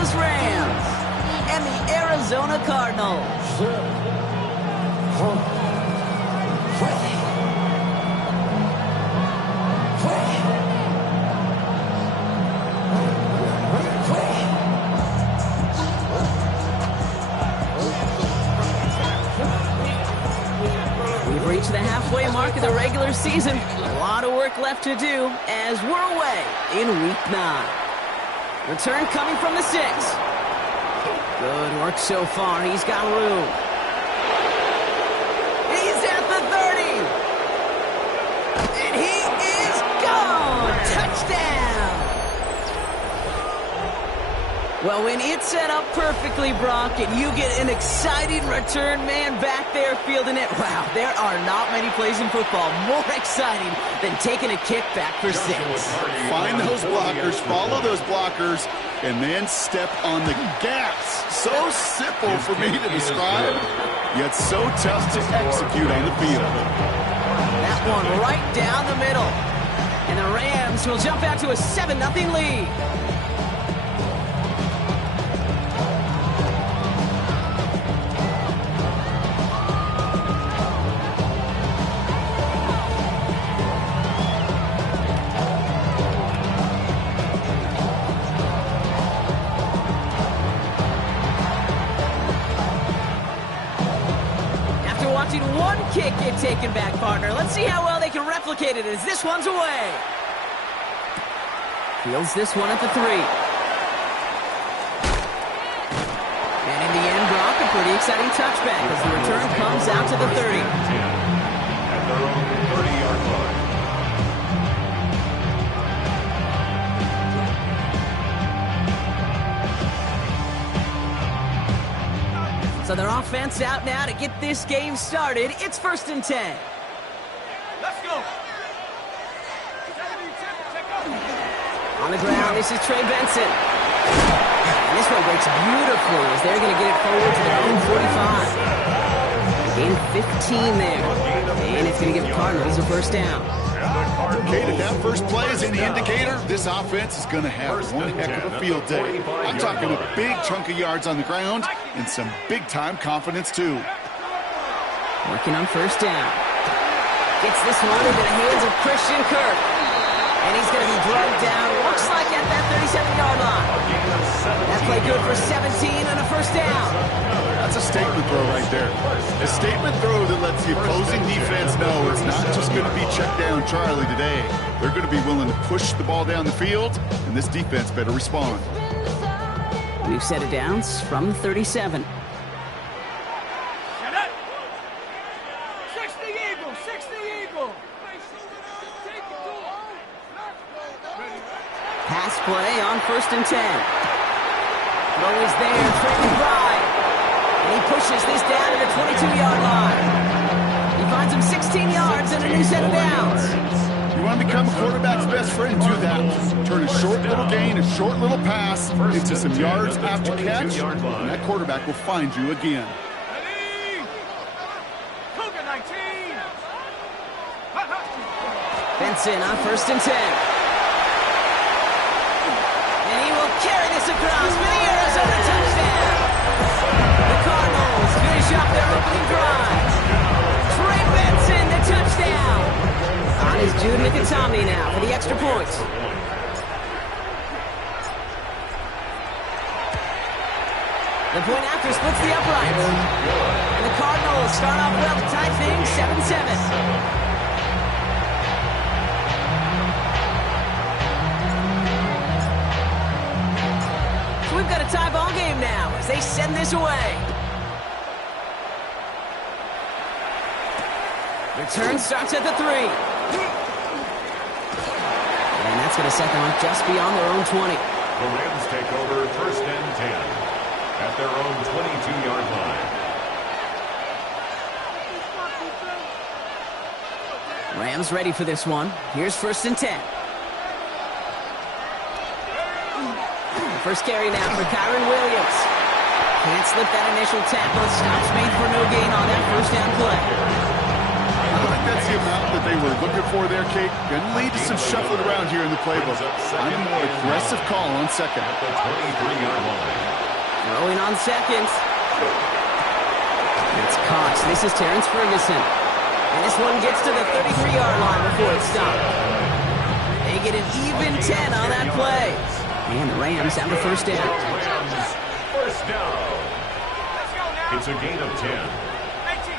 Angeles Rams and the Arizona Cardinals. We've reached the halfway mark of the regular season. A lot of work left to do as we're away in Week 9. Return coming from the 6. Good work so far. He's got room. He's at the 30. And he is gone. Touchdown. Well, when it's set up perfectly, Brock, and you get an exciting return man back there fielding it, wow, there are not many plays in football more exciting than taking a kick back for 6. Find those blockers, follow those blockers, and then step on the gas. So simple for me to describe, yet so tough to execute on the field. That one right down the middle. And the Rams will jump out to a 7-0 lead. Watching one kick get taken back, partner. Let's see how well they can replicate it as this one's away. Fields this one at the 3. And in the end, Brock, a pretty exciting touchback as the return comes out to the 30. At their own 30-yard line. So their offense out now to get this game started. It's 1st and 10. Let's go. On the ground, this is Trey Benson. And this one breaks beautifully as they're going to get it forward to their own 45. Gain 15 there. And it's going to give the Cardinals a 1st down. Indicated that first play is an indicator this offense is going to have one heck of a field day. I'm talking a big chunk of yards on the ground and some big-time confidence, too. Working on 1st down. Gets this one into the hands of Christian Kirk. And he's going to be drugged down, looks like at that 37-yard line. That play good for 17 and a 1st down. That's a statement throw right there. A statement throw that lets the opposing defense know it's not just going to be check down Charlie today. They're going to be willing to push the ball down the field, and this defense better respond. We've set it downs from the 37. 60 Eagle, 60 Eagle. Pass play on 1st and 10. Throw is there, Trey McBride. And he pushes this down to the 22-yard line. He finds him 16 yards and a new set of downs. You want to become a quarterback's best friend, do that. Turn a short little gain, a short little pass into some yards after catch, and that quarterback will find you again. Cougar 19. Benson on 1st and 10. And he will carry this across for the Arizona touchdown. The Cardinals finish off their opening drive. Trey Benson, the touchdown. On is Jude Nikitami now for the extra points. The point after splits the uprights. And the Cardinals start off well to tie things 7-7. We've got a tie ball game now as they send this away. Return starts at the 3. And that's going to set them up just beyond their own 20. The Rams take over 1st and 10 at their own 22-yard line. Rams ready for this one. Here's 1st and 10. First carry now for Kyron Williams. Can't slip that initial tackle. Stops made for no gain on that 1st down play. I think that's the amount that they were looking for there, Kate. Going to lead to some shuffling around here in the playbook. I'm a more aggressive call on 2nd. At the 23-yard line. Throwing on second. It's caught. This is Terrence Ferguson. And this one gets to the 33-yard line before it's stopped. They get an even 10 on that play. And the Rams have the first down. First down. It's a gain of 10.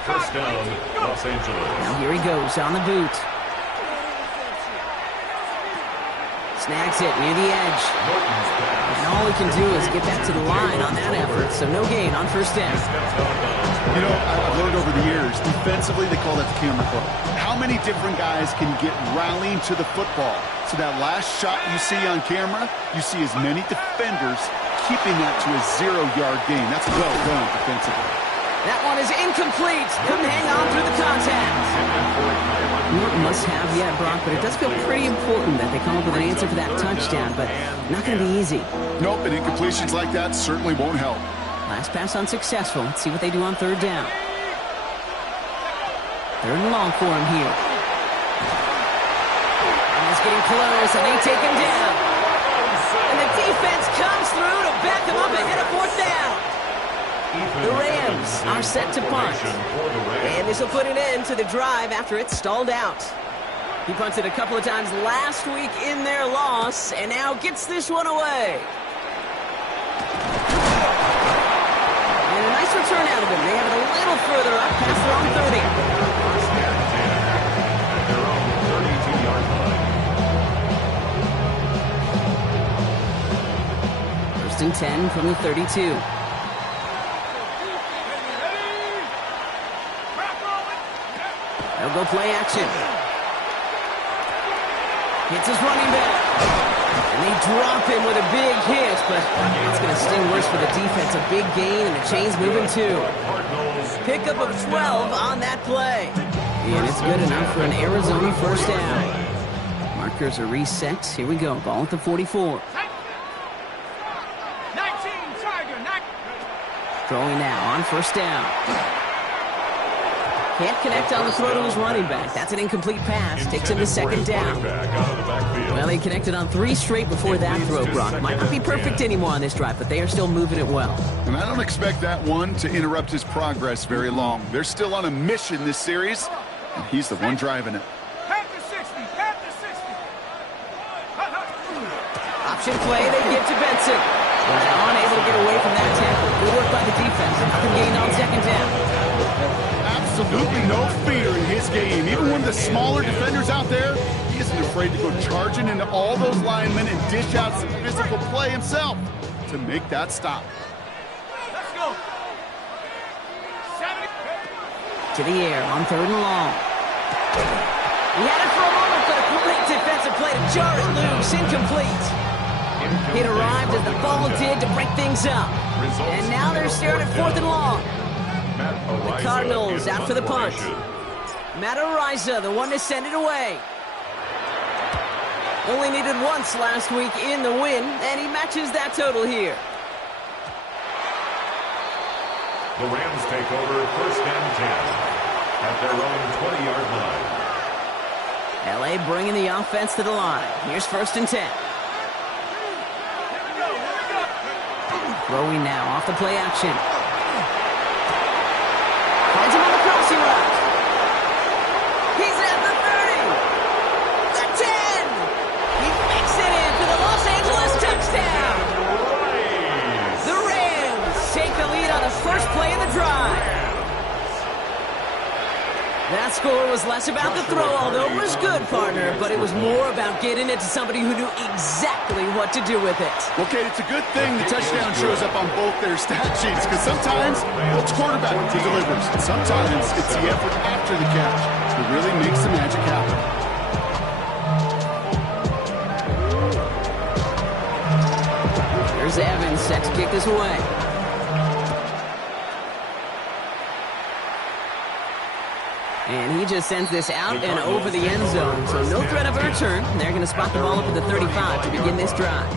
First down, Los Angeles. Now here he goes on the boot. Snags it near the edge. And all he can do is get back to the line on that effort, so no gain on first down. You know, I've learned over the years, defensively, they call that the camera club. How many different guys can get rallying to the football? So that last shot you see on camera, you see as many defenders keeping that to a 0-yard gain. That's well done defensively. That one is incomplete. Couldn't hang on through the contact. Not must have yet, Brock, but it does feel pretty important that they come up with an answer for that touchdown, but not going to be easy. Nope, and incompletions like that certainly won't help. Last pass unsuccessful. Let's see what they do on third down. Third and long for him here. And he's getting close, and they take him down. And the defense comes through to back him up ahead of fourth down. The Rams are set to punt. And this will put an end to the drive after it stalled out. He punted a couple of times last week in their loss, and now gets this one away. And a nice return out of him. They have it a little further up past their own 30. First and 10 at their own 32-yard line. First and 10 from the 32. They'll go play action. Hits his running back. And they drop him with a big hit, but it's going to sting worse for the defense. A big gain, and the chain's moving too. Pickup of 12 on that play. And it's good enough for an Arizona first down. Markers are reset. Here we go. Ball at the 44. 19, Tiger, 19. Throwing now on first down. Can't connect on the throw to his running back. That's an incomplete pass. Takes him to second down. Well, they connected on 3 straight before that throw, Brock. Might not be perfect anymore on this drive, but they are still moving it well. And I don't expect that one to interrupt his progress very long. They're still on a mission this series, and he's the one driving it. Panther 60, Panther 60. Option play, they give to Benson. Now unable to get away from that tackle. Good work by the defense. Nothing gained on second down. Absolutely no fear in his game. Even one of the smaller defenders out there, he isn't afraid to go charging into all those linemen and dish out some physical play himself to make that stop. Let's go. 70. To the air on third and long. He had it for a moment, but a great defensive play to jar it loose. Incomplete. It arrived as the ball did to break things up. And now they're staring at fourth and long. The Cardinals out for the punt. Matt Araiza, the one to send it away. Only needed once last week in the win, and he matches that total here. The Rams take over first and 10 at their own 20-yard line. LA bringing the offense to the line. Here's first and 10. Throwing now off the play action. Finds him on the crossing route. He's at the 30. The 10. He makes it in for the Los Angeles touchdown. The Rams take the lead on the first play of the drive. That score was less about the throw, although it was good, partner, but it was more about getting it to somebody who knew exactly what to do with it. Okay, it's a good thing the touchdown shows up on both their stat sheets, because sometimes it's quarterback who delivers, and sometimes it's the effort after the catch that really makes the magic happen. Here's Evans set to kick this away. And he just sends this out and over the end zone. So no threat of a return. They're going to spot the ball up at the 35 to begin this drive.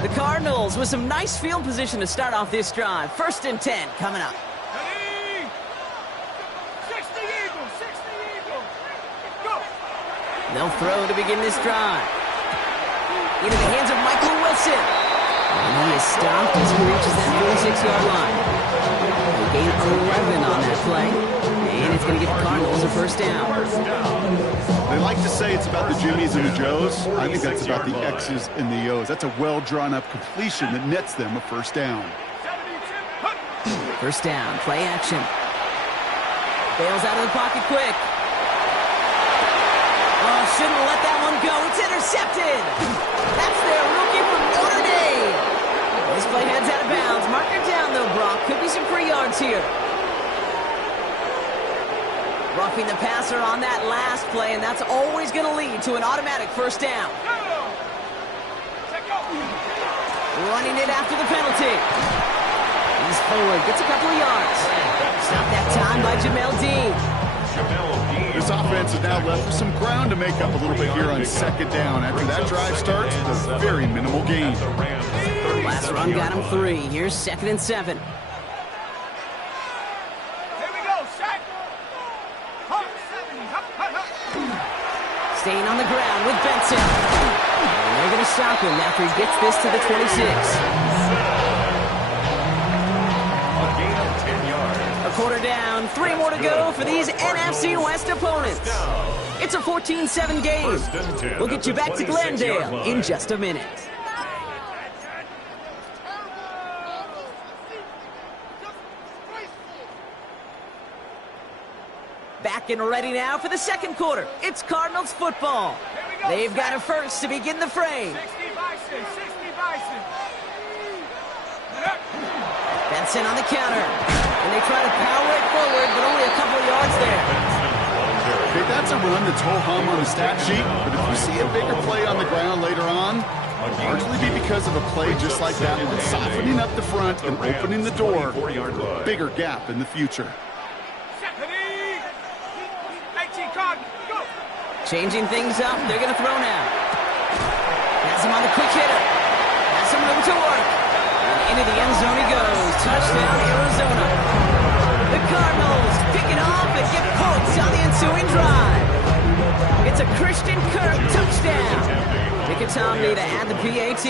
The Cardinals with some nice field position to start off this drive. First and 10 coming up. Ready? 60 Eagles, 60 Eagles. Go. They'll throw to begin this drive. Into the hands of Michael Wilson. And he is stopped as he reaches that 46-yard line. They gain 11 on that play. And it's going to get the Cardinals a first down. They like to say it's about the Jimmies and the Joes. I think that's about the X's and the O's. That's a well-drawn-up completion that nets them a first down. First down, play action. Bails out of the pocket quick. Oh, shouldn't let that one go. It's intercepted. That's their rookie from Notre Dame. This play heads out of bounds. Marker down, though, Brock. Could be some free yards here. Roughing the passer on that last play, and that's always going to lead to an automatic first down. Running it after the penalty. He's forward, gets a couple of yards. Stopped that time by Jamel Dean. This offense is now left with some ground to make up a little bit here on second down. After that drive starts, it's a very minimal gain. Last run got him 3. Here's 2nd and 7. Here we go, sack. Staying on the ground with Benson. And they're going to stop him after he gets this to the 26. A quarter down, 3 more to go for these NFC West opponents. It's a 14-7 game. We'll get you back to Glendale in just a minute. Back and ready now for the second quarter. It's Cardinals football. They've got a first to begin the fray. 60 Bison, 60 Bison. Benson on the counter. And they try to power it forward, but only a couple of yards there. Okay, that's a run that's ho-hum on the stat sheet, but if you see a bigger play on the ground later on, it'll largely be because of a play just like that one, softening up the front and opening the door, bigger gap in the future. Changing things up, they're going to throw now. Has him on the quick hitter. Has some room to work. And into the end zone he goes. Touchdown, Arizona. The Cardinals pick it off and get points on the ensuing drive. It's a Christian Kirk touchdown. Nick Atomny to add the PAT.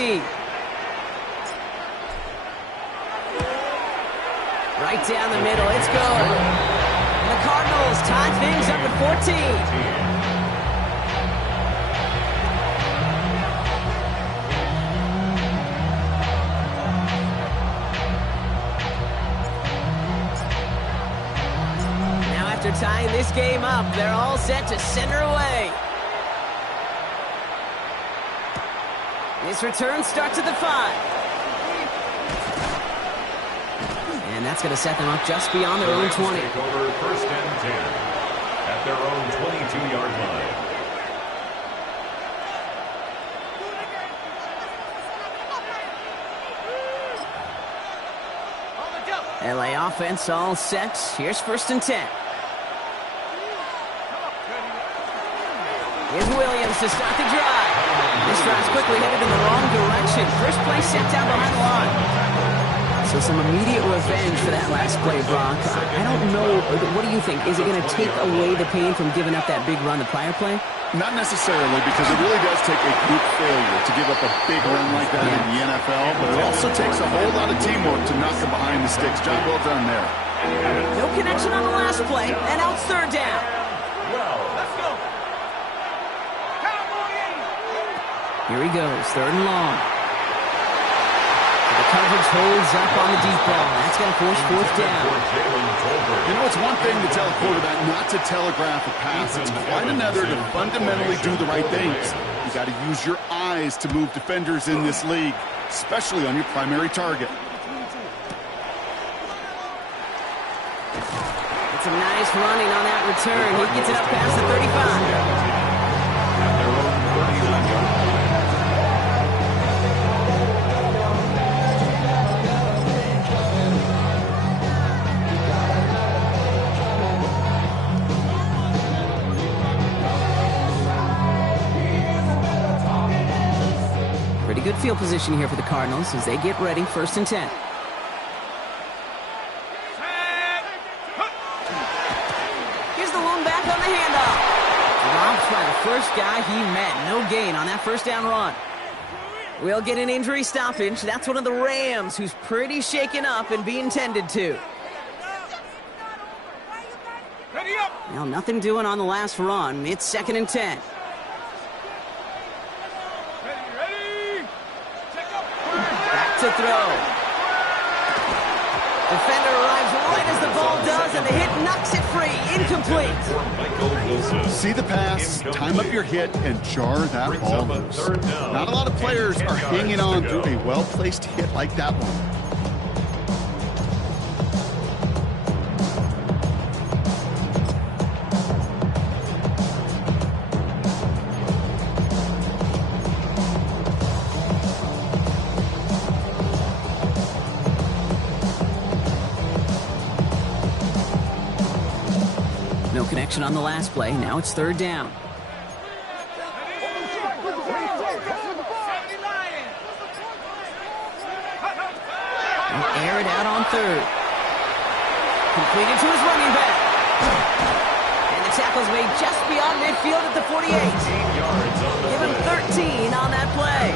Right down the middle, it's good. And the Cardinals tie things up at 14. After tying this game up, they're all set to center away. This return starts at the 5. And that's going to set them up just beyond their own 20. Over first and 10 at their own 22-yard line. LA offense all set. Here's 1st and 10. Here's Williams to start the drive. This drive's quickly headed in the wrong direction. First play set down behind the line. So some immediate revenge for that last play, Brock. I don't know. What do you think? Is it going to take away the pain from giving up that big run the prior play? Not necessarily, because it really does take a group failure to give up a big run like that in the NFL, but it also takes a whole lot of teamwork to knock them behind the sticks. Job well done there. No connection on the last play, and out 3rd down. Let's go. Here he goes, 3rd and long. The coverage holds up on the deep ball. That's going to force 4th down. You know, it's one thing to tell a quarterback not to telegraph a pass. It's quite another to fundamentally do the right things. You got to use your eyes to move defenders in this league, especially on your primary target. It's a nice running on that return. He gets it up past the 35. Pretty good field position here for the Cardinals as they get ready, 1st and 10. Here's the lone back on the handoff. Dropped by the first guy he met. No gain on that first down run. We'll get an injury stoppage. That's one of the Rams who's pretty shaken up and being tended to. Ready up. Well, nothing doing on the last run. It's 2nd and 10. Ready. Check up. Back to throw. Defender arrives right as the ball does, and the hit knocks it free. Incomplete. Michael Wilson. See the pass, time up your hit, and jar that ball loose. Not a lot of players are hanging on to a well-placed hit like that one. No connection on the last play. Now it's 3rd down. They'll air it out on 3rd. Completed to his running back. And the tackle's made just beyond midfield at the 48. Give him 13 on that play.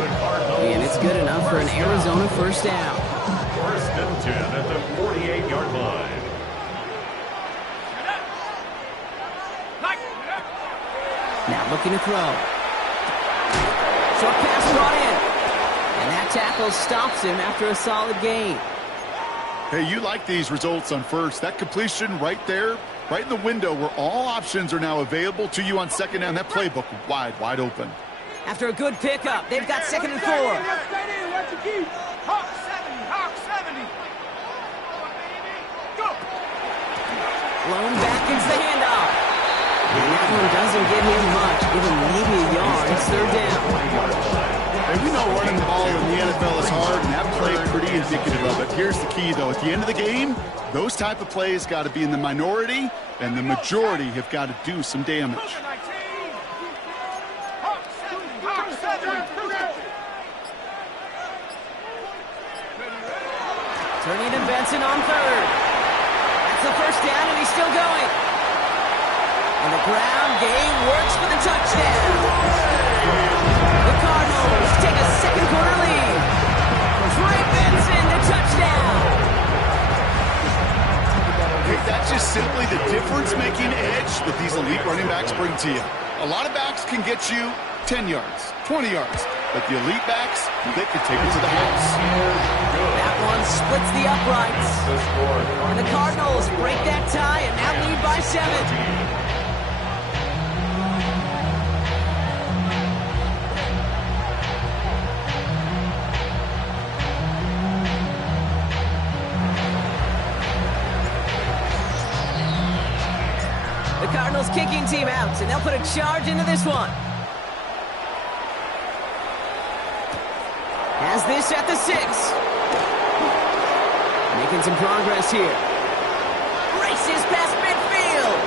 And it's good enough for an Arizona 1st down. 1st and 10 at the 48-yard line. Now looking to throw. Short pass brought in. And that tackle stops him after a solid gain. Hey, you like these results on 1st. That completion right there, right in the window where all options are now available to you on 2nd down. That playbook wide open. After a good pickup, they've got 2nd and 4. Hawk 70, Hawk 70. Go. Blown back into the handoff. And that one doesn't get him much. Give him maybe a yard. It's 3rd down. Hey, we know running the ball in the NFL is hard, and that play pretty indicative of it. Here's the key, though. At the end of the game, those type of plays got to be in the minority, and the majority have got to do some damage. Hawk 70, Hawk 70. Turning to Benson on 3rd. That's the 1st down, and he's still going. And the ground game works for the touchdown. The Cardinals take a 2nd quarter lead. Trey Benson, the touchdown. Hey, that's just simply the difference-making edge that these elite running backs bring to you. A lot of backs can get you 10 yards, 20 yards, but the elite backs, they can take it to the house. That one splits the uprights. And the Cardinals break that tie and now lead by 7. The Cardinals kicking team out, and they'll put a charge into this one. Has this at the 6. Making some progress here. Races past midfield.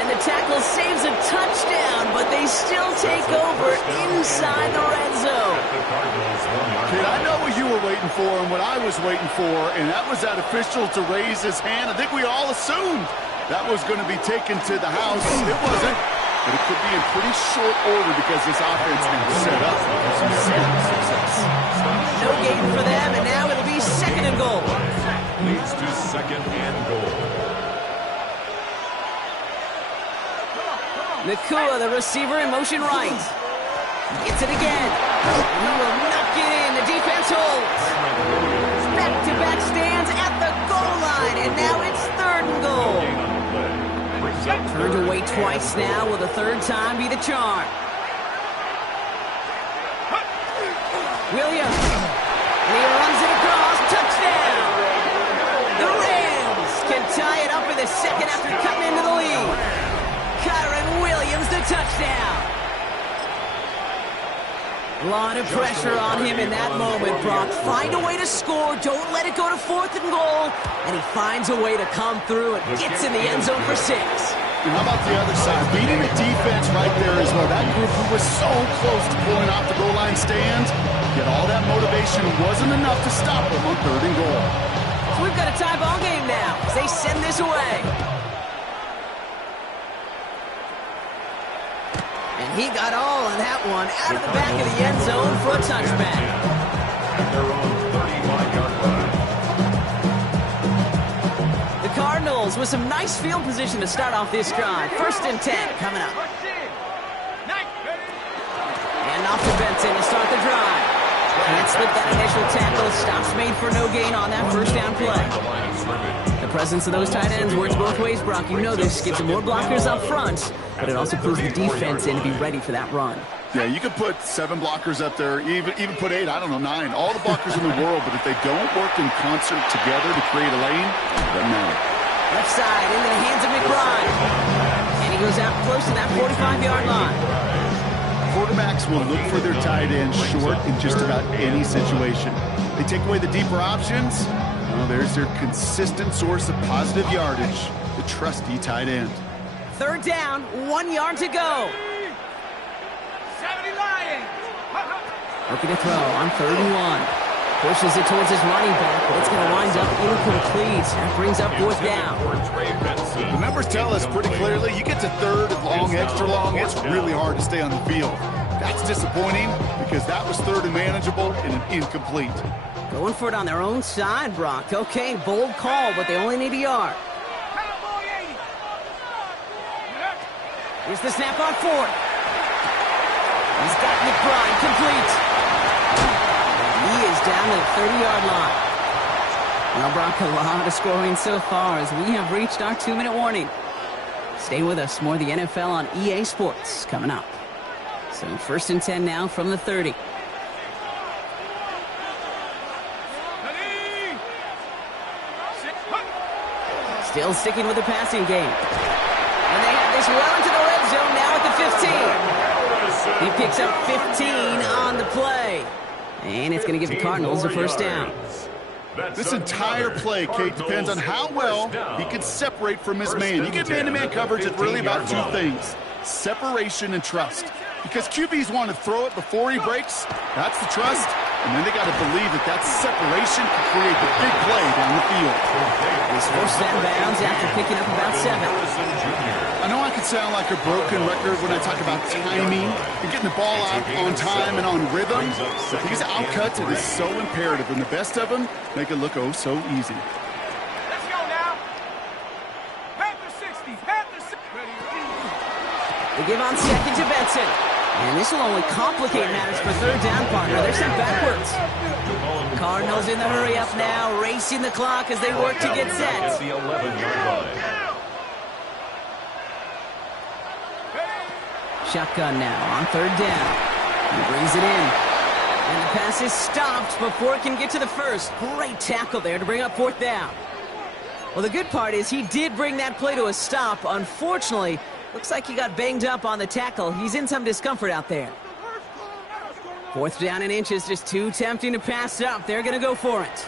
And the tackle saves a touchdown, but they still take over inside the red zone. Kid, I know what you were waiting for and what I was waiting for, and that was that official to raise his hand. I think we all assumed that was going to be taken to the house. It wasn't, but it could be in pretty short order because this offense is set up for some serious success. No gain for them, and now it'll be 2nd and goal. Leads to 2nd and goal. Nakua, the receiver, in motion right. Gets it again. He will not get in. The defense holds. Back-to-back stands at the goal line, and now it's 3rd and goal. Turned away twice now. Will the 3rd time be the charm? Williams. And he runs it across. Touchdown. The Rams can tie it up in the 2nd after cutting into the lead. Kyren Williams, the touchdown. A lot of pressure on him in that moment, Brock. Find a way to score. Don't let it go to 4th and goal. And he finds a way to come through and gets in the end zone for 6. And how about the other side? Beating the defense right there as well. That group who was so close to pulling off the goal line stand, yet all that motivation wasn't enough to stop them on 3rd and goal. So we've got a tie ball game now as they send this away. And he got all of that one out of the back of the end zone for a touchback. At their own 35-yard line. The Cardinals with some nice field position to start off this drive. 1st and 10 coming up. And off to Benson to start the drive. Can't slip that initial tackle. Stops made for no gain on that first down play. The presence of those tight ends works both ways, Brock. You know this. Gives them more blockers up front, but it also puts the defense in to be ready for that run. Yeah, you could put 7 blockers up there, even put 8, I don't know, 9. All the blockers in the world, but if they don't work in concert together to create a lane, it doesn't matter. Left side into the hands of McBride. And he goes out close to that 45-yard line. Quarterbacks will look for their tight end short in just about any situation. They take away the deeper options. Well, there's their consistent source of positive yardage, the trusty tight end. 3rd down, 1 yard to go. 70 Lions. Looking to throw on 3rd and 1. Pushes it towards his running back, but it's going to wind up incomplete. That brings up 4th down. The numbers tell us pretty clearly, you get to 3rd and long, extra long, it's really hard to stay on the field. That's disappointing because that was 3rd and manageable and an incomplete. Going for it on their own side, Brock. Okay, bold call, but they only need a yard. Cowboy 80. Here's the snap on 4th. He's got McBride complete. He is down to the 30-yard line. Now, Brock, a lot of scoring so far as we have reached our 2-minute warning. Stay with us. More of the NFL on EA Sports coming up. So 1st and 10 now from the 30. Still sticking with the passing game. And they have this well into the red zone now at the 15. He picks up 15 on the play. And it's going to give the Cardinals a 1st down. This entire play, Kate, depends on how well he can separate from his man. You get man-to-man coverage, it's really about 2 things: separation and trust. Because QBs want to throw it before he breaks, that's the trust, and then they got to believe that that separation can create the big play down the field. He's forced out of bounds after picking up about 7. I know I can sound like a broken record when I talk about timing and getting the ball out on time and on rhythm. But these outcuts, it is so imperative, and the best of them make it look oh so easy. Let's go now. Panther 60. Panther 60. They give on 2nd to Benson. And this will only complicate matters for 3rd down, partner. They're sent backwards. Cardinals in the hurry up now, racing the clock as they work to get set. The 11-yard line. Shotgun now on 3rd down. He brings it in. And the pass is stopped before it can get to the 1st. Great tackle there to bring up 4th down. Well, the good part is he did bring that play to a stop. Unfortunately, looks like he got banged up on the tackle. He's in some discomfort out there. 4th down in inches, just too tempting to pass up. They're going to go for it. 60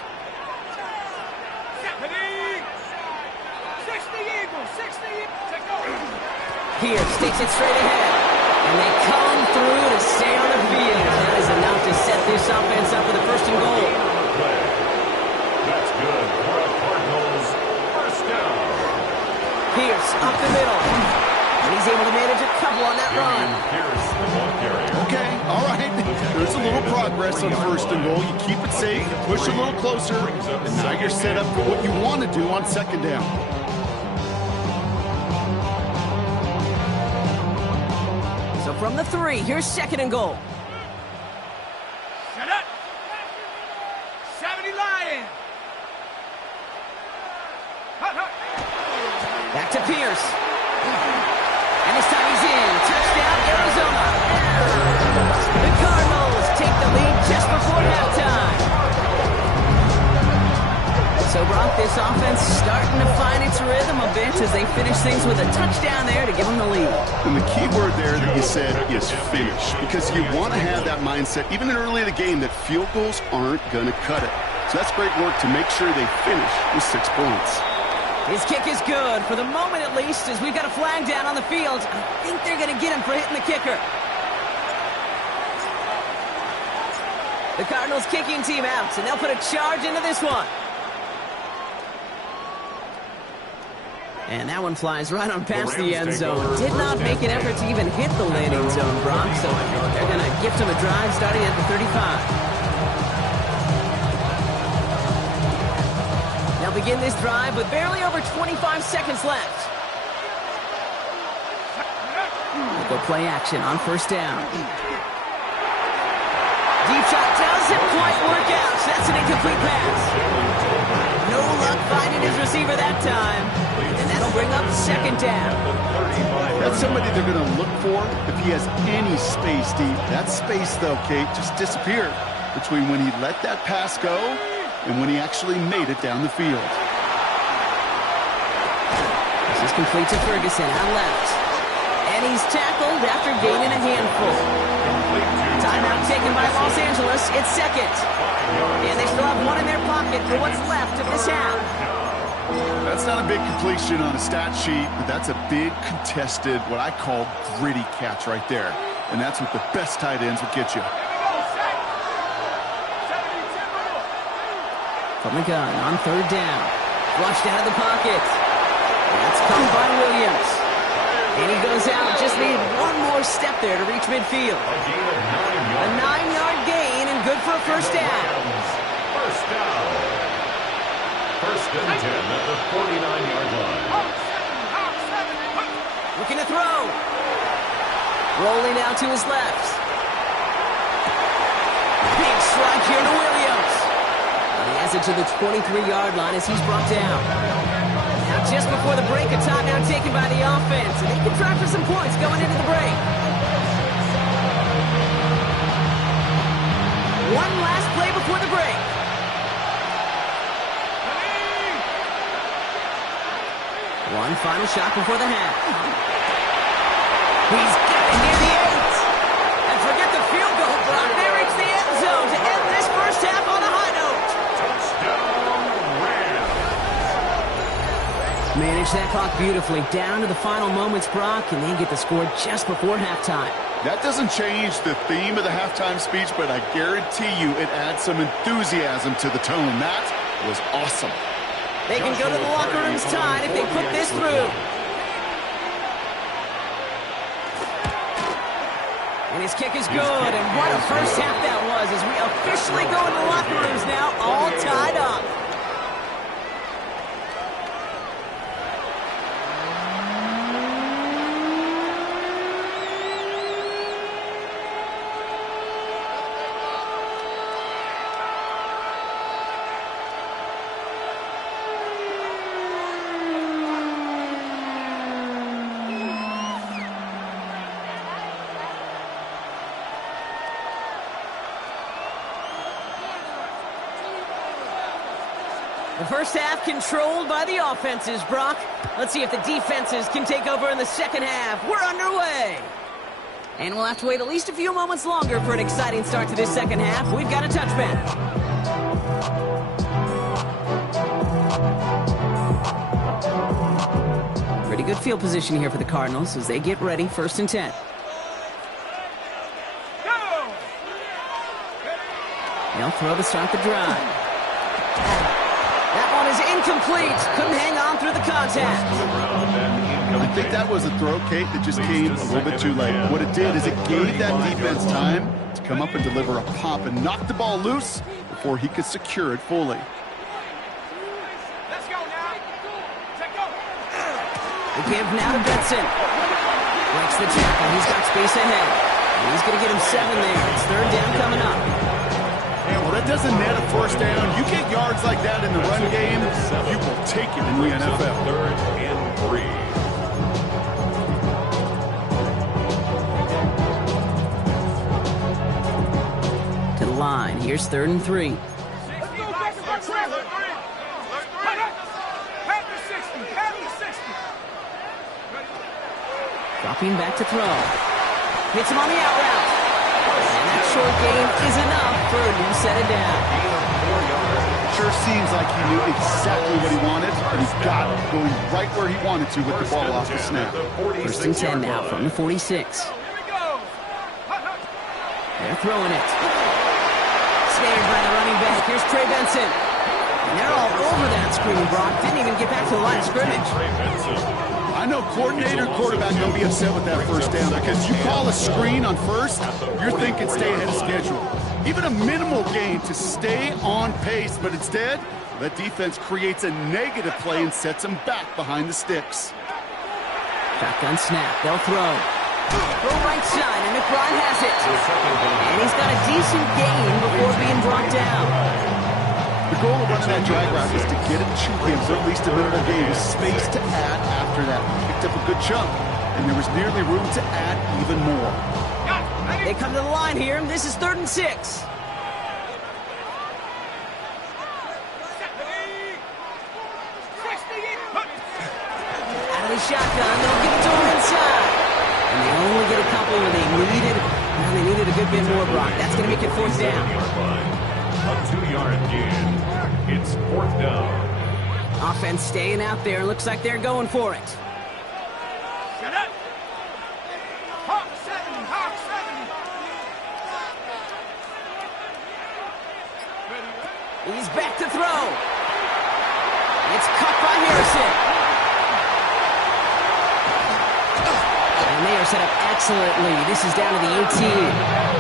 Eagles. 60 Eagles. Take over. Pierce takes it straight ahead. And they come through to stay on the field. That is enough to set this offense up with a 1st and goal. That's good for a Cardinals 1st down. Pierce up the middle. And he's able to manage a couple on that run. Pierce, the ball carrier. Okay, all right. There's a little progress on 1st and goal. You keep it safe, you push a little closer, and now you're set up for what you want to do on 2nd down. So from the 3, here's 2nd and goal. Set up. 70 Lions. Back to Pierce. And this time he's in. Touchdown, Arizona. The Cardinals take the lead just before halftime. So, Brock, this offense starting to find its rhythm a bit as they finish things with a touchdown there to give them the lead. And the key word there that you said is finish, because you want to have that mindset, even early in the game, that field goals aren't going to cut it. So that's great work to make sure they finish with 6 points. His kick is good, for the moment at least, as we've got a flag down on the field. I think they're going to get him for hitting the kicker. The Cardinals kicking team out, and they'll put a charge into this one. And that one flies right on past the end zone. Did not make an effort to even hit the landing zone, Brock. So they're going to gift him a drive starting at the 35. They'll begin this drive with barely over 25 seconds left. They'll go play action on first down. Deep shot doesn't quite work out. That's an incomplete pass. No luck finding his receiver that time. And that'll bring up second down. That's somebody they're going to look for if he has any space deep. That space, though, Kate, just disappeared between when he let that pass go and when he actually made it down the field. This is complete to Ferguson out left. And he's tackled after gaining a handful. Timeout taken by Los Angeles. It's second. And they still have one in their pocket for what's left of this half. That's not a big completion on a stat sheet, but that's a big contested, what I call gritty catch right there. And that's what the best tight ends will get you. From the gun on third down. Flushed out of the pocket. That's caught by Williams. And he goes out. Just need one more step there to reach midfield. A 9-yard gain and good for a first down. First down. First and 10 at the 49-yard line. Looking to throw. Rolling out to his left. Big strike here to Williams. And he has it to the 23-yard line as he's brought down. Now just before the break, a timeout taken by the offense. And they can try for some points going into the break. One last play before the break. One final shot before the half. He's getting near the 8. And forget the field goal, Brock. They reach the end zone to end this first half on a high note. Touchdown, Rams. Manage that clock beautifully down to the final moments, Brock, and they get the score just before halftime. That doesn't change the theme of the halftime speech, but I guarantee you it adds some enthusiasm to the tone. That was awesome. They can go to the locker rooms tied if they put this through. And his kick is good, and what a first half that was as we officially go into the locker rooms now, all tied up. The first half controlled by the offenses, Brock. Let's see if the defenses can take over in the second half. We're underway. And we'll have to wait at least a few moments longer for an exciting start to this second half. We've got a touchback. Pretty good field position here for the Cardinals as they get ready, first and 10. They'll throw to start the drive. That one is incomplete. Couldn't hang on through the contact. I think that was a throw, Kate, that just came a little bit too late. What it did is it gave that defense time to come up and deliver a pop and knock the ball loose before he could secure it fully. Let's go now. Take go. The give now to Benson. Breaks the tackle. He's got space ahead. And he's going to get him 7 there. It's third down coming up. Well, that doesn't net a first down. You get yards like that in the run game, you will take it in the NFL. Third and 3. To the line. Here's third and 3. Let's go back to my trap. Half the 60. Half the 60. Dropping back to throw. Hits him on the out route. And that short gain is enough for a new set of down. Sure seems like he knew exactly what he wanted, and he got it going right where he wanted to with the ball off the snap. First and 10 now from the 46. Here we go. They're throwing it. Snared by the running back. Here's Trey Benson. And they're all over that screen, Brock. Didn't even get back to the line of scrimmage. I know coordinator and quarterback don't be upset with that first down because you call a screen on first, you're thinking stay ahead of schedule. Even a minimal gain to stay on pace, but instead, that defense creates a negative play and sets them back behind the sticks. Shotgun snap. They'll throw. Throw right side, and McBride has it. And he's got a decent gain before being brought down. The goal of running that drag route is to get it to him for at least a minute of game with space to add after that. Picked up a good chunk, and there was nearly room to add even more. They come to the line here, and this is 3rd and 6. Out of the shotgun, they'll give it to him inside. And they only get a couple where they needed a good bit more, Brock. That's going to make it 4th down. A 2-yard gain. It's 4th down. Offense staying out there. Looks like they're going for it. Shut up. Hawk 70, Hawk 70. He's back to throw. It's caught by Harrison. And they are set up excellently. This is down to the 18.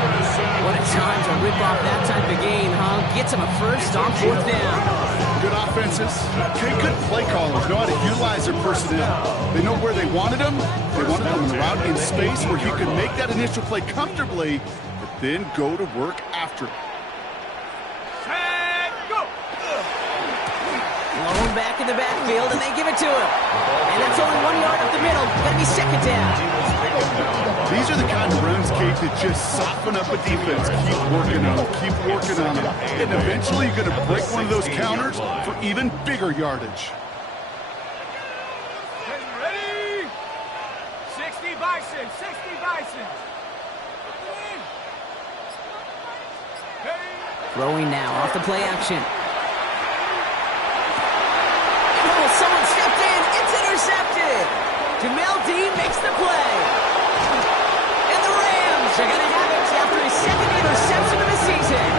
What a time to rip off that type of gain, huh? Gets him a first on 4th down. Good offenses. Okay, good play callers know how to utilize their personnel. They know where they wanted them. They wanted them on the route in space where he could make that initial play comfortably, but then go to work after. Set, go. Blown back in the backfield, and they give it to him. And that's only 1 yard up the middle. Gonna be 2nd down. These are the kind of runs, Kate, that just soften up a defense. Keep working on them, keep working on them. And eventually you're going to break one of those counters for even bigger yardage. Ready? 60 Bison, 60 Bison. Throwing now off the play action. Oh, someone stepped in. It's intercepted. Jamel Dean makes the play. And the Rams are going to have it after his 2nd interception of the season.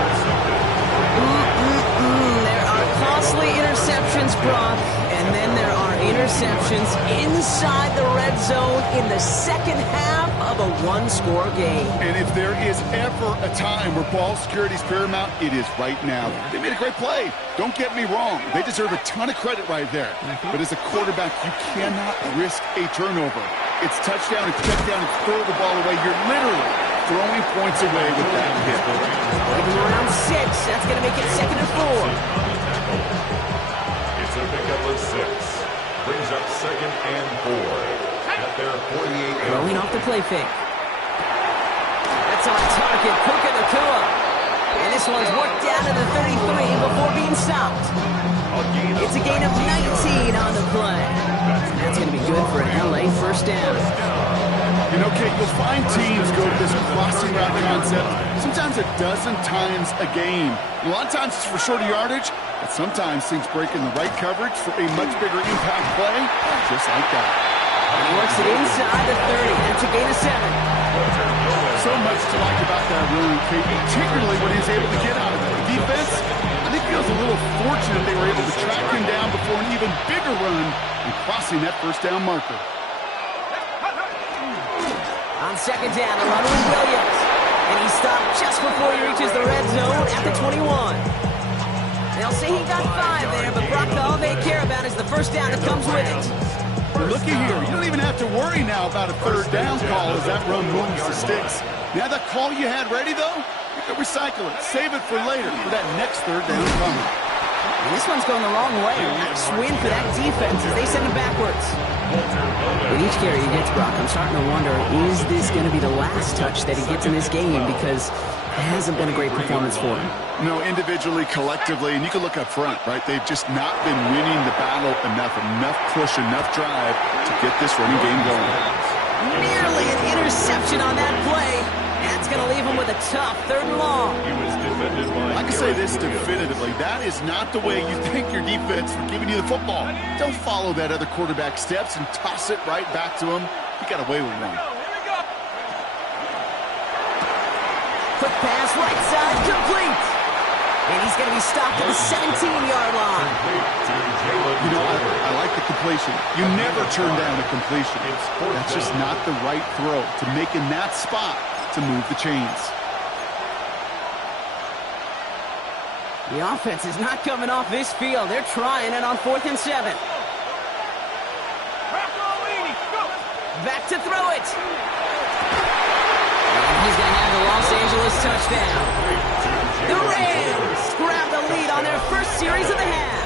There are costly interceptions, Brock, and then there are interceptions inside the red zone in the 2nd half of a 1-score game. And if there is ever a time where ball security is paramount, it is right now. They made a great play. Don't get me wrong. They deserve a ton of credit right there. But as a quarterback, you cannot risk a turnover. It's touchdown, it's check down, it's throw the ball away. You're literally throwing points away with that hit. Even around 6, that's going to make it 2nd and 4. It's a pickup of 6. Brings up 2nd and 4. At their 48. Throwing off the play fake. That's on target. Puka Nacua. And this one's worked down to the 33 before being stopped. It's a gain of 19 on the play. That's going to be good for an LA 1st down. You know, Kate, you'll find teams go to this crossing route concept sometimes a dozen times a game. A lot of times it's for shorter yardage, but sometimes things break in the right coverage for a much bigger impact play, just like that. And he works it inside the 30. That's a gain of 7. So much to like about that run, Kate, particularly when he's able to get out of it. The defense, I think, feels a little fortunate they were able to track him down before an even bigger run and crossing that 1st down marker. On 2nd down, the runner with Williams. And he stopped just before he reaches the red zone at the 21. They'll say he got 5 there, but Brock, all they care about is the 1st down that comes with it. Looky here, you don't even have to worry now about a 3rd down call as that run moves the sticks. Now that call you had ready, though, you can recycle it, save it for later for that next 3rd down coming. And this one's going the wrong way. Nice win for that defense as they send him backwards. With each carry he gets, Brock, I'm starting to wonder, is this going to be the last touch that he gets in this game? Because it hasn't been a great performance for him. No, individually, collectively, and you can look up front, right? They've just not been winning the battle enough push, enough drive to get this running game going. Nearly an interception on that play. That's going to leave him with a tough 3rd and long. I can say this definitively. That is not the way you thank your defense for giving you the football. Don't follow that other quarterback steps and toss it right back to him. He got away with one. Quick pass, right side, complete. And he's going to be stopped at the 17-yard line. You know, I like the completion. You never turn down a completion. That's just not the right throw to make in that spot to move the chains. The offense is not coming off this field. They're trying it on 4th and 7. Back to throw it. And he's going to have the Los Angeles touchdown. The Rams grab the lead on their first series of the half.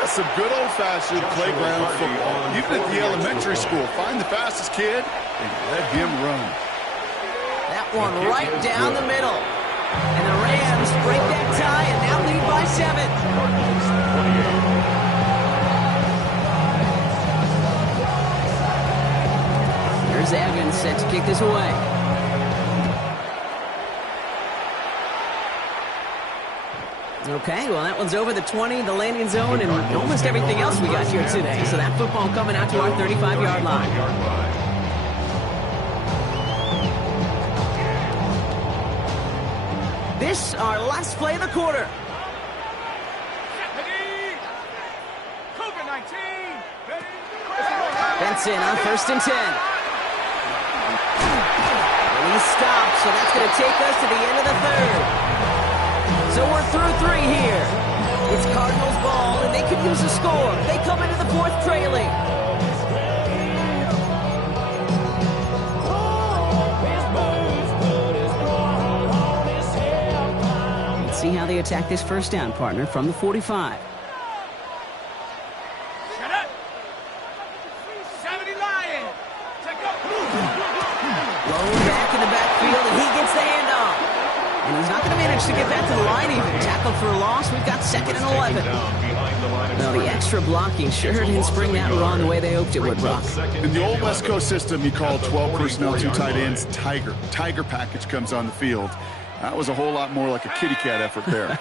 That's some good old-fashioned playground football. Even at the elementary school, find the fastest kid and let him run. That one right down the middle. And the Rams break that tie and now lead by 7. Here's Evans set to kick this away. Okay, well, that one's over the 20, the landing zone, and almost everything else we got here today. So that football coming out to our 35-yard line. This, our last play of the quarter. Benson on 1st and 10. And he stopped, so that's going to take us to the end of the 3rd. So we're through 3 here. It's Cardinals ball, and they could use a score. They come into the 4th trailing. Let's see how they attack this first down, partner, from the 45. To get that to the line even. Tackle for a loss. We've got 2nd and 11. Well, the extra blocking sure didn't spring that run the way they hoped it would, Brock. In the old West Coast system, you call 12 personnel, 2 tight ends, Tiger. Tiger package comes on the field. That was a whole lot more like a kitty cat effort there.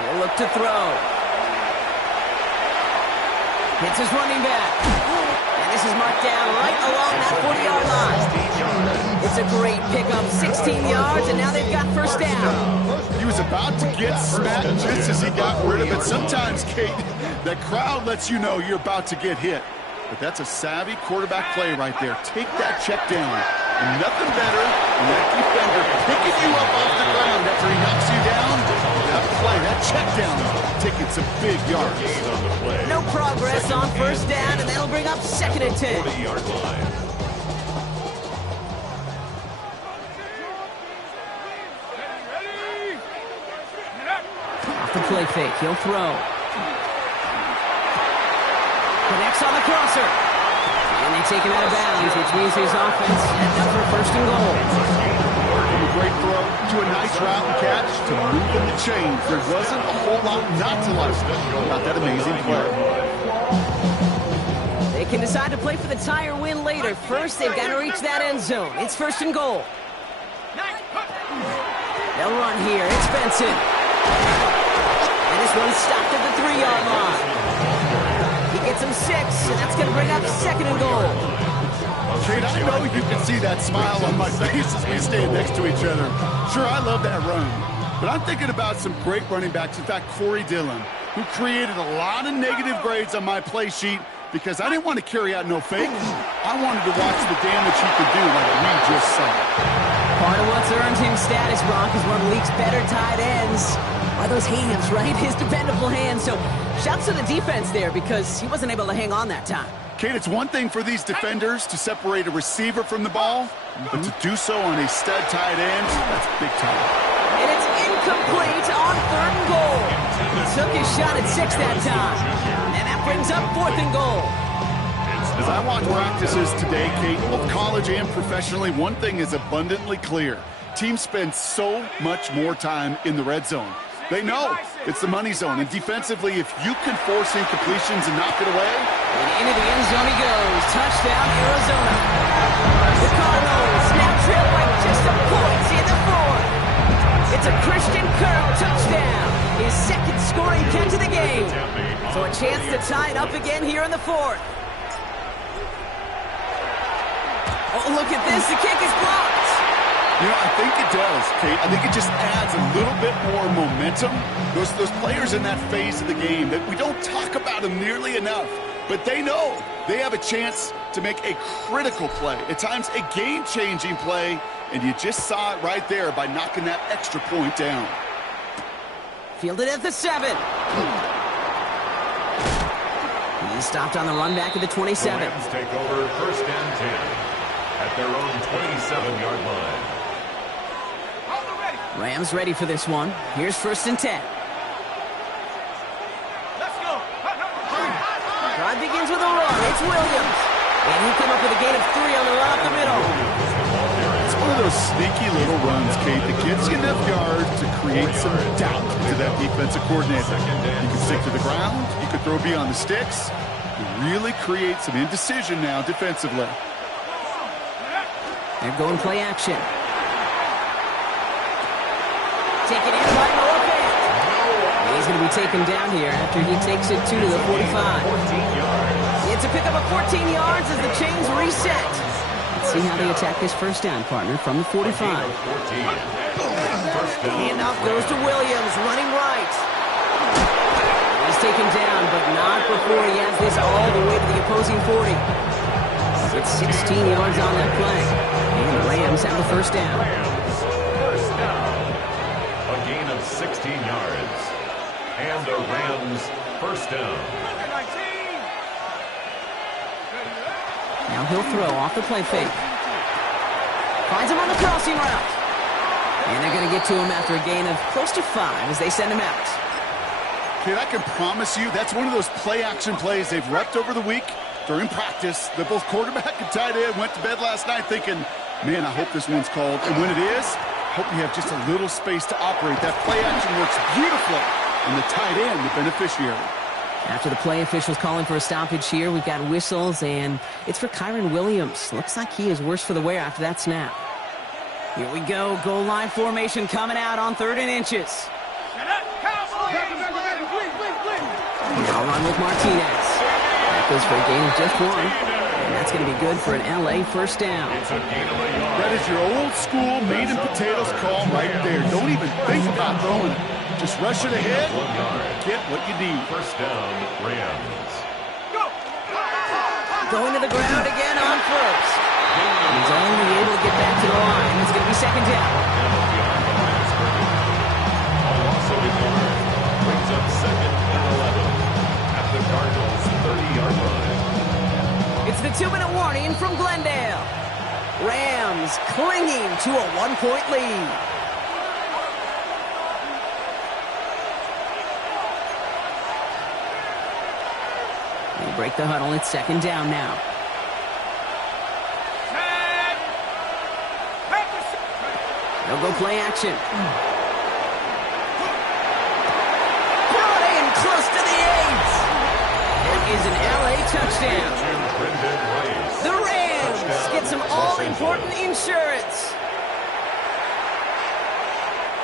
He'll look to throw. Hits his running back. This is marked down right along that 40-yard line. It's a great pickup, 16 yards, and now they've got first down. He was about to get smacked just as he got rid of it. Sometimes, Kate, that crowd lets you know you're about to get hit. But that's a savvy quarterback play right there. Take that check down. And nothing better than that defender picking you up off the ground after he knocks you down. That play, that check down, taking some big yards. No progress on first down, and that'll bring up 2nd and 10. 40-yard line. Off the play fake, he'll throw. Connects on the crosser. And they take him out of bounds, which means his offense ends up for 1st and goal. From a great throw to a nice route and catch to moving the chains. There wasn't a whole lot not to like about that amazing play. They can decide to play for the tie or win later. First, they've got to reach that end zone. It's 1st and goal. They'll run here. It's Benson. And this one's stopped at the 3-yard line. He gets him 6, and that's going to bring up 2nd and goal. Kate, I know you can see that smile on my face as we stand next to each other. Sure, I love that run. But I'm thinking about some great running backs. In fact, Corey Dillon, who created a lot of negative grades on my play sheet because I didn't want to carry out no fake. I wanted to watch the damage he could do like we just saw. Part of what's earned him status, Brock, is one of the league's better tight ends. Are those hands, right? His dependable hands. So shouts to the defense there because he wasn't able to hang on that time. Kate, it's one thing for these defenders to separate a receiver from the ball, but to do so on a stud tight end, that's big time. And it's incomplete on 3rd and goal. He took his shot at 6 that time. And that brings up 4th and goal. As I watch practices today, Kate, both college and professionally, one thing is abundantly clear. Teams spend so much more time in the red zone. They know it's the money zone, and defensively, if you can force incompletions and knock it away. And into the end zone he goes. Touchdown, Arizona. The Cardinals now trail by just a point in the 4th. It's a Christian Curl touchdown. His 2nd scoring catch of the game. So a chance to tie it up again here in the 4th. Oh, look at this. The kick is blocked. You know, I think it does, Kate. I think it just adds a little bit more momentum. Those players in that phase of the game that we don't talk about them nearly enough, but they know they have a chance to make a critical play, at times a game-changing play, and you just saw it right there by knocking that extra point down. Fielded at the 7. He stopped on the run back at the 27. The Rams take over 1st and 10 at their own 27-yard line. Rams ready for this one. Here's 1st and 10. Let's go. Drive begins with a run. It's Williams. And he came up with a gain of 3 on the run up the middle. It's one of those sneaky little runs, Kate, that gets you enough yards to create some doubt to that defensive coordinator. You can stick to the ground. You can throw beyond the sticks. You really create some indecision now defensively. They're going play action. Taken in by Noah Fant. He's going to be taken down here after he takes it to the 45. It's a pickup of 14 yards as the chains reset. Let's see how they attack this 1st down, partner, from the 45. Handoff goes to Williams, running right. He's taken down, but not before he has this all the way to the opposing 40. It's 16 yards on that play. And the Rams have the 1st down. A gain of 16 yards. And the Rams 1st down. Now he'll throw off the play fake. Finds him on the crossing route. And they're going to get to him after a gain of close to 5 as they send him out. Kid, I can promise you that's one of those play-action plays they've repped over the week during practice. That both quarterback and tight end went to bed last night thinking, man, I hope this one's called. And when it is, I hope you have just a little space to operate. That play-action works beautifully, and the tight end, the beneficiary. After the play officials calling for a stoppage here, we've got whistles, and it's for Kyren Williams. Looks like he is worse for the wear after that snap. Here we go. Goal line formation coming out on 3rd and inches. Now run with Martinez. That goes for a gain of just 1. And that's going to be good for an LA 1st down. That is your old school meat and potatoes call right there. Don't even think about throwing it. Just rush it ahead, get what you need. 1st down, Rams. Going to the ground again on 1st. He's only able to get back to the line. It's going to be 2nd down. Also ignored. Brings up 2nd and 11 at the Cardinals' 30-yard line. It's the 2-minute warning from Glendale. Rams clinging to a 1-point lead. They break the huddle. It's 2nd down now. They'll go play action. Brought in close to the 8. It is an LA touchdown. The Rams get some all-important insurance.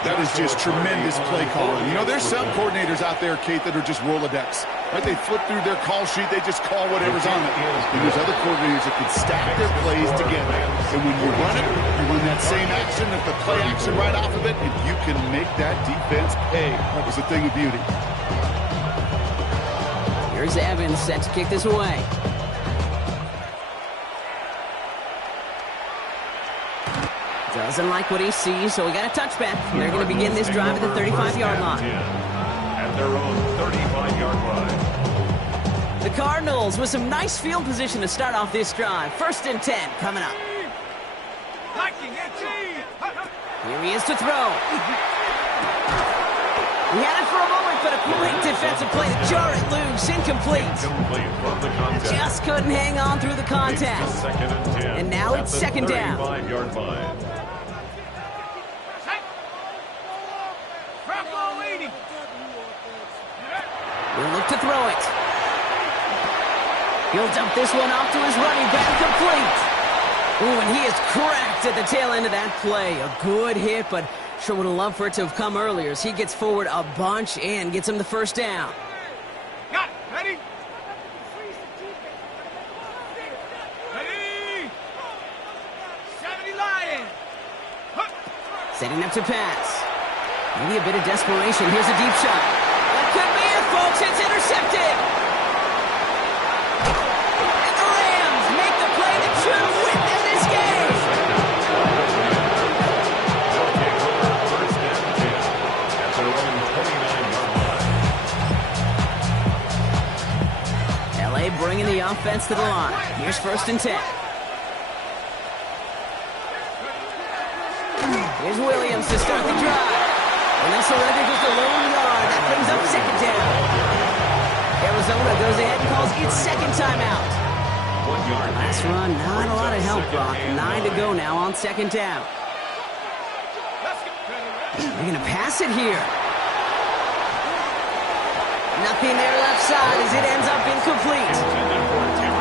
That is just tremendous play calling. You know, there's some coordinators out there, Kate, that are just Rolodex. Right? They flip through their call sheet. They just call whatever's on it. And there's other coordinators that can stack their plays together. And when you run it, you run that same action, the play action right off of it, and you can make that defense pay. That was a thing of beauty. Here's Evans set to kick this away. Doesn't like what he sees, so we got a touchback. They're going to begin this drive at the 35-yard line. At their own 35-yard line. The Cardinals with some nice field position to start off this drive. 1st and 10 coming up. Here he is to throw. He had it for a moment, but a great defensive play to jar it loose. Incomplete. Just couldn't hang on through the contact. And now it's 2nd down. 35-yard line. We'll look to throw it. He'll dump this one off to his running back, complete. Ooh, and he is cracked at the tail end of that play. A good hit, but sure would have loved for it to have come earlier as he gets forward a bunch and gets him the 1st down. Got it. Ready? Ready? Setting up to pass. Maybe a bit of desperation. Here's a deep shot. That could be it, folks. It's intercepted. And the Rams make the play that should win them this game. They'll take over first and 10 at their own 29-yard line. LA bringing the offense to the line. Here's first and 10. Here's Williams to start the drive. And they'll surrender just a lone yard. That brings up second down. Arizona goes ahead and calls its second timeout. 1 yard. Last run, not a lot of help, Brock. 9 to go now on second down. They're going to pass it here. Nothing there left side as it ends up incomplete.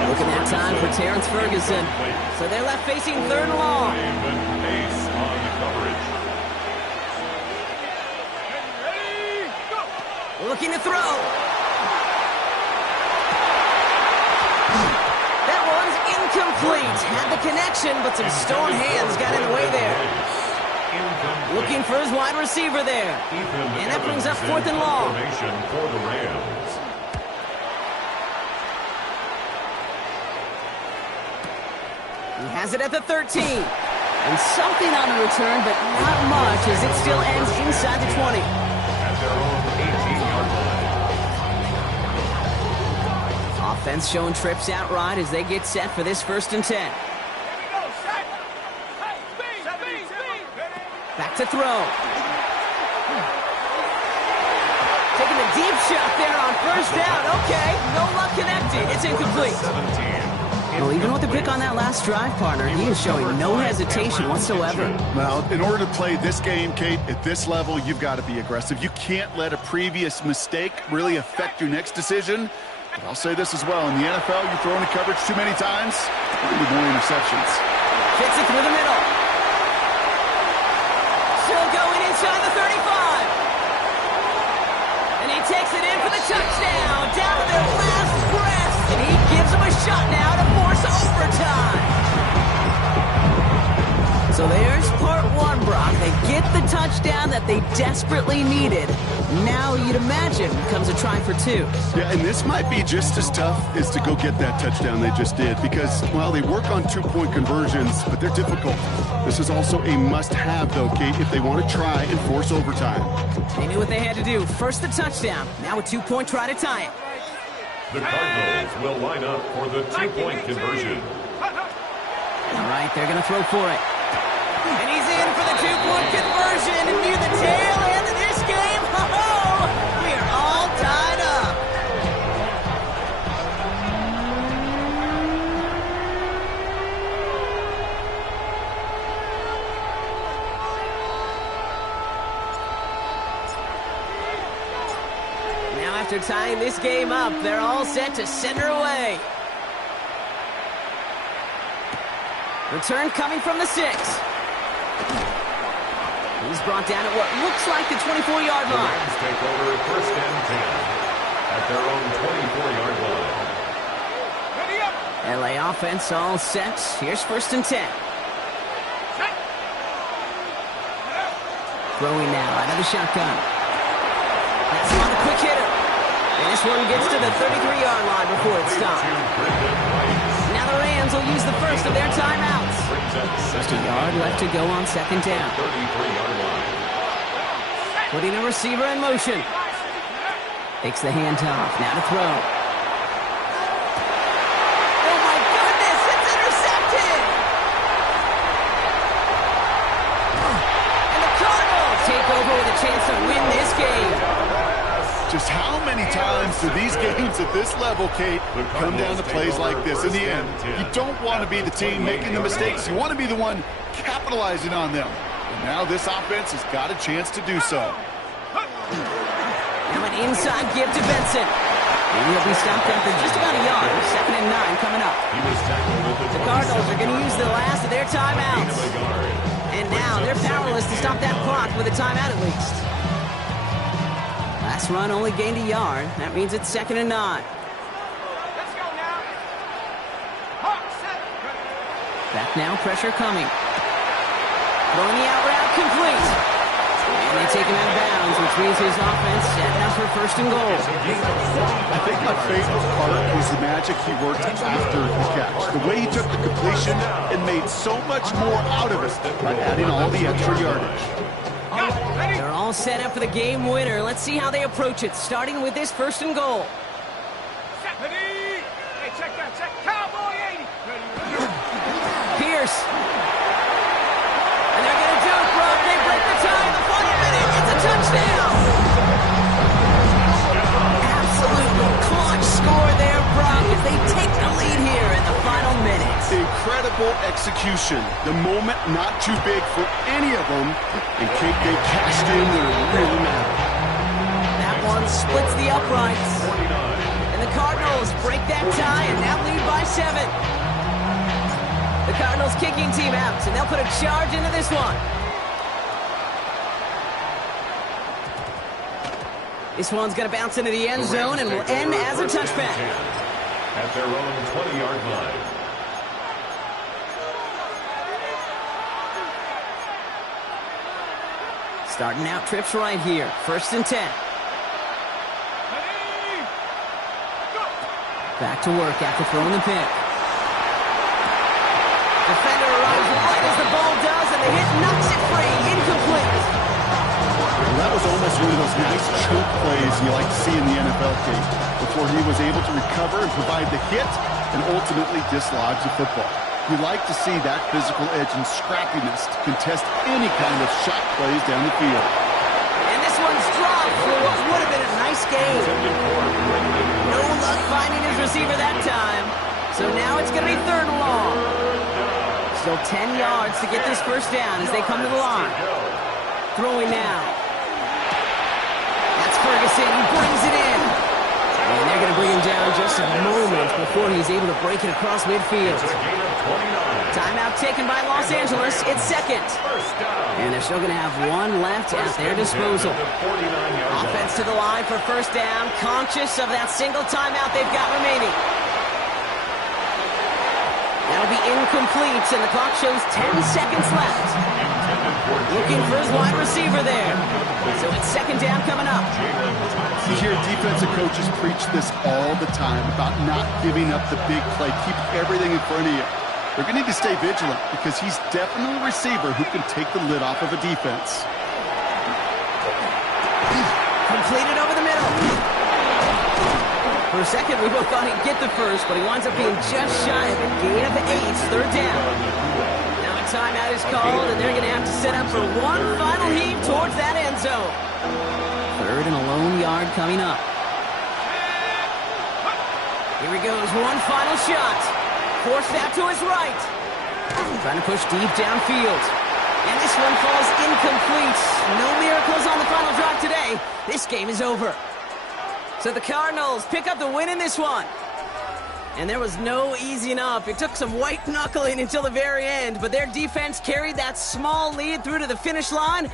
Looking at time for Terrence Ferguson. So they're left facing third and long. Pace on the coverage. Looking to throw. That one's incomplete. Had the connection, but some stone hands got in the way there. Looking for his wide receiver there. And that brings up fourth and long. Formation for the Rams. He has it at the 13. And something on the return, but not much as it still ends inside the 20. At their own 18-yard line. Offense showing trips outright as they get set for this first and 10. Back to throw. Taking a deep shot there on first down. Okay, no luck connected. It's incomplete. 17. Well, even with the pick on that last drive, partner, he is showing no hesitation whatsoever. Well, in order to play this game, Kate, at this level, you've got to be aggressive. You can't let a previous mistake really affect your next decision. But I'll say this as well. In the NFL, you throw into coverage too many times, you need more interceptions. Gets it through the middle. Still going inside the 35. And he takes it in for the touchdown. Down to their last breath. And he gives them a shot now to force overtime. So there's part one, Brock. They get the touchdown that they desperately needed. Now you'd imagine comes a try for two. Yeah, and this might be just as tough as to go get that touchdown they just did because, well, they work on two-point conversions, but they're difficult. This is also a must-have, though, Kate, if they want to try and force overtime. They knew what they had to do. First the touchdown. Now a two-point try to tie it. The Cardinals will line up for the two-point conversion. All right, they're going to throw for it. And he's in for the two-point conversion. And near the tail end of this game, we're all tied up. Now after tying this game up, they're all set to send her away. Return coming from the 6. He's brought down at what looks like the 24-yard The line. Rams take over first and 10 at their own 24-yard line. LA offense all set. Here's first and 10. Throwing now out of the shotgun. That's on a quick hitter. And this one gets to the 33-yard line before it stops. Now the Rams will use the first of their timeouts. Just a yard left to go on second down. 33-yard line. Putting a receiver in motion. Takes the handoff. Now to throw. Oh my goodness, it's intercepted! And the Cardinals take over with a chance to win this game. Just how many times do these games at this level, Kate, come down to plays like this? In the end, you don't want to be the team making the mistakes. You want to be the one capitalizing on them. And now this offense has got a chance to do so. Now an inside give to Benson. And he'll be stopped after just about a yard. Second and 9 coming up. He was tackled at The Cardinals are going to use the last of their timeouts. And now they're powerless to stop that clock with a timeout at least. Last run only gained a yard. That means it's second and 9. Let's go now. Hawk set. Back now, pressure coming. Throwing the out route complete. And they take him out of bounds, which means his offense setting up for first and goal. I think my favorite part was the magic he worked after the catch. The way he took the completion and made so much more out of it by adding all the extra yardage. They're all set up for the game winner. Let's see how they approach it, starting with this first and goal. Ready? Hey, check that, check. Cowboy 80. Pierce. And they're going to do it, Brock. They break the tie in the final minute. It's a touchdown. Absolutely clutch score there, Brock, as they take the lead here in the final minute. Incredible execution. The moment not too big for any of them. And Kate, they cashed in when it really mattered. That one splits the uprights. And the Cardinals break that tie and now lead by 7. The Cardinals kicking team out, and they'll put a charge into this one. This one's going to bounce into the end zone and will end as a touchback. At their own 20-yard line. Starting out trips right here. First and 10. Ready? Go. Back to work after throwing the pick. Defender arrives right as the ball does, and the hit knocks it free. Incomplete. And that was almost one of those nice choke plays you like to see in the NFL, Kate, before he was able to recover and provide the hit and ultimately dislodge the football. You like to see that physical edge and scrappiness to contest any kind of shot plays down the field. And this one's dropped for what would have been a nice game. No luck finding his receiver that time. So now it's going to be third and long. Still 10 yards to get this first down as they come to the line. Throwing now. That's Ferguson. He brings it in. And they're going to bring him down just a moment before he's able to break it across midfield. Timeout taken by Los Angeles. It's second. And they're still going to have one left at their disposal. Offense to the line for first down, conscious of that single timeout they've got remaining. That'll be incomplete, and the clock shows 10 seconds left. Looking for his wide receiver there. So it's second down coming up. You hear defensive coaches preach this all the time about not giving up the big play. Keep everything in front of you. They're going to need to stay vigilant because he's definitely a receiver who can take the lid off of a defense. Completed over the middle. For a second, we both thought he'd get the first, but he winds up being just shy of a gain of 8, third down. Now a timeout is called, and they're going to have to set up for one final heave towards that end zone. Third and a lone yard coming up. Here he goes, one final shot. Forced out to his right. Trying to push deep downfield. And this one falls incomplete. No miracles on the final drive today. This game is over. So the Cardinals pick up the win in this one. And there was no easing up. It took some white knuckling until the very end, but their defense carried that small lead through to the finish line.